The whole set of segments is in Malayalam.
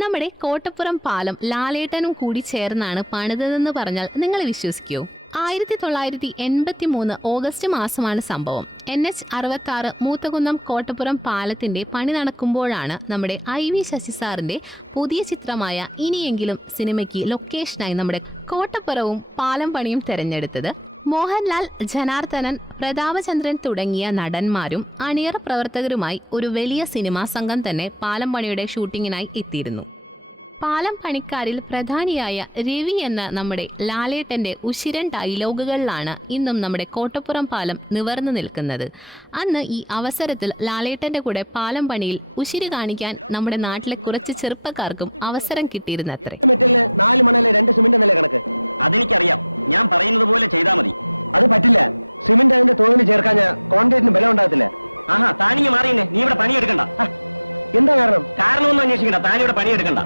നമ്മുടെ കോട്ടപ്പുറം പാലം ലാലേട്ടനും കൂടി ചേർന്നാണ് പണിതതെന്ന് പറഞ്ഞാൽ നിങ്ങൾ വിശ്വസിക്കൂ? 1983 ഓഗസ്റ്റ് മാസമാണ് സംഭവം. NH 66 മൂത്തകുന്നം കോട്ടപ്പുറം പാലത്തിന്റെ പണി നടക്കുമ്പോഴാണ് നമ്മുടെ IV ശശി സാറിന്റെ പുതിയ ചിത്രമായ ഇനിയെങ്കിലും സിനിമയ്ക്ക് ലൊക്കേഷനായി നമ്മുടെ കോട്ടപ്പുറവും പാലം പണിയും തെരഞ്ഞെടുത്തത്. മോഹൻലാൽ, ജനാർദ്ദനൻ, പ്രതാപചന്ദ്രൻ തുടങ്ങിയ നടന്മാരും അണിയറ പ്രവർത്തകരുമായി ഒരു വലിയ സിനിമാ സംഘം തന്നെ പാലം പണിയുടെ ഷൂട്ടിങ്ങിനായി എത്തിയിരുന്നു. പാലം പണിക്കാരിൽ പ്രധാനിയായ രവി എന്ന നമ്മുടെ ലാലേട്ടന്റെ ഉശിരൻ ഡയലോഗുകളിലാണ് ഇന്നും നമ്മുടെ കോട്ടപ്പുറം പാലം നിവർന്നു നിൽക്കുന്നത്. അന്ന് ഈ അവസരത്തിൽ ലാലേട്ടന്റെ കൂടെ പാലം പണിയിൽ ഉശിര് കാണിക്കാൻ നമ്മുടെ നാട്ടിലെ കുറച്ച് ചെറുപ്പക്കാർക്കും അവസരം കിട്ടിയിരുന്നത്രേ. അതെനിക്കറിയാം, ഞാൻ പറയുന്നത് പോലെ ചെയ്താൽ മതി. അത് പറ്റില്ല. സിമന്റ് അതിന്റെ തോന്നിന് ചേർക്കാൻ കോൺക്രീറ്റിന് ബലം ഉണ്ടാകത്തില്ല. ആഹാ, താനിങ്ങ് മാറിയെന്നെ, നീ ഇവിടെ പണിയെടുക്കണ്ട. എന്താ കാരണം? കാരണമൊന്നും അന്വേഷിക്കണ്ട, താനിവിടെ പണിയെടുക്കണ്ട.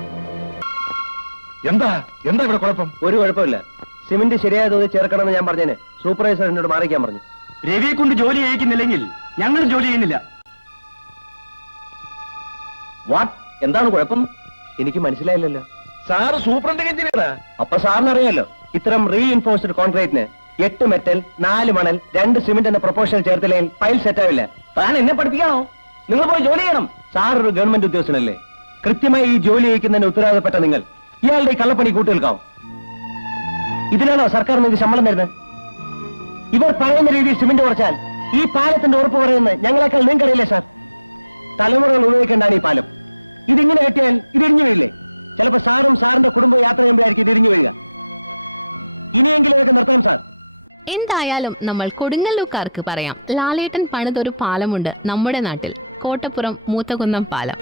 എന്താ എന്താ ഇവിടെ കുഴപ്പം? ഒരു കുഴപ്പമില്ല. സിമന്റ് ശരിയായ തോതിൽ ചേർക്കണമെന്ന് ഞാൻ പറഞ്ഞേനെ. സൂപ്പർവൈസർ എന്നോട് മാറിക്കാൻ പറഞ്ഞു. രവിയെ കൊണ്ട് ജോലി ചെയ്യിക്കുന്നില്ലെങ്കിൽ ഞങ്ങളും ജോലി ചെയ്യുന്നില്ല. വാട്ട്? എന്താണ് കുഴപ്പം? എനിക്ക് മനസ്സിലായില്ലല്ലോ. സാറ് സൂപ്രണ്ടിംഗ് എഞ്ചിനീയറാ? അപ്പൊ സാറിന് അറിയാലോ, ഇത്തരം റീഇൻഫോഴ്സ്ഡ് കോൺക്രീറ്റിന് 8 മെറ്റൽ 4 മണൽ 2 സിമന്റ് എന്ന പ്രൊപ്പോഷൽ ചേർത്തില്ലെങ്കിൽ ഫയൽ സെറ്റാവില്ല. താൻ എന്നെ പഠിപ്പിക്കാണോ? നിങ്ങൾ പോയി ജോലി ചെയ്യണം. സാർ ഒരു ഗവൺമെന്റ് ഉദ്യോഗസ്ഥനല്ലേ? കൃത്യമായി ഈ ജോലി ചെയ്യിക്കുന്നതിന് ഉത്തരവാദപ്പെട്ട നിങ്ങൾ ഇയാളുടെ ഈ കള്ളപ്പണി കൂട്ടുകേൾക്കാവും. ഇതിനാണോ സർക്കാർ നിങ്ങൾക്ക് ശമ്പളം തരുന്നത്? ഇവർ പറയുന്ന രീതിയിൽ സിമന്റ് കുറച്ചാൽ ഈ പാലത്തിന്റെ ഉറപ്പ് പറയുന്നത് ഞങ്ങളെക്കാൾ നിങ്ങൾക്കറിയില്ലേ സാർ? തലമുറകൾ ഉപയോഗിക്കേണ്ടാണ് ഈ പാലം. ഇതിങ്ങനെ കെട്ടിയാൽ ഇതിരിഞ്ഞു വീഴില്ലേ? ചിലപ്പോ സാറും സാറിന്റെ കുടുംബം യാത്ര ചെയ്യുമ്പോഴായിരിക്കും ഇതിരിഞ്ഞു വീഴുക. ഇനിയെങ്കിലും ഇതൊക്കെ നിർത്താം സാർ. എന്തായാലും നമ്മൾ കൊടുങ്ങല്ലൂർക്കാർക്ക് പറയാം, ലാലേട്ടൻ പണിതൊരു പാലമുണ്ട് നമ്മുടെ നാട്ടിൽ, കോട്ടപ്പുറം മൂത്തകുന്നം പാലം.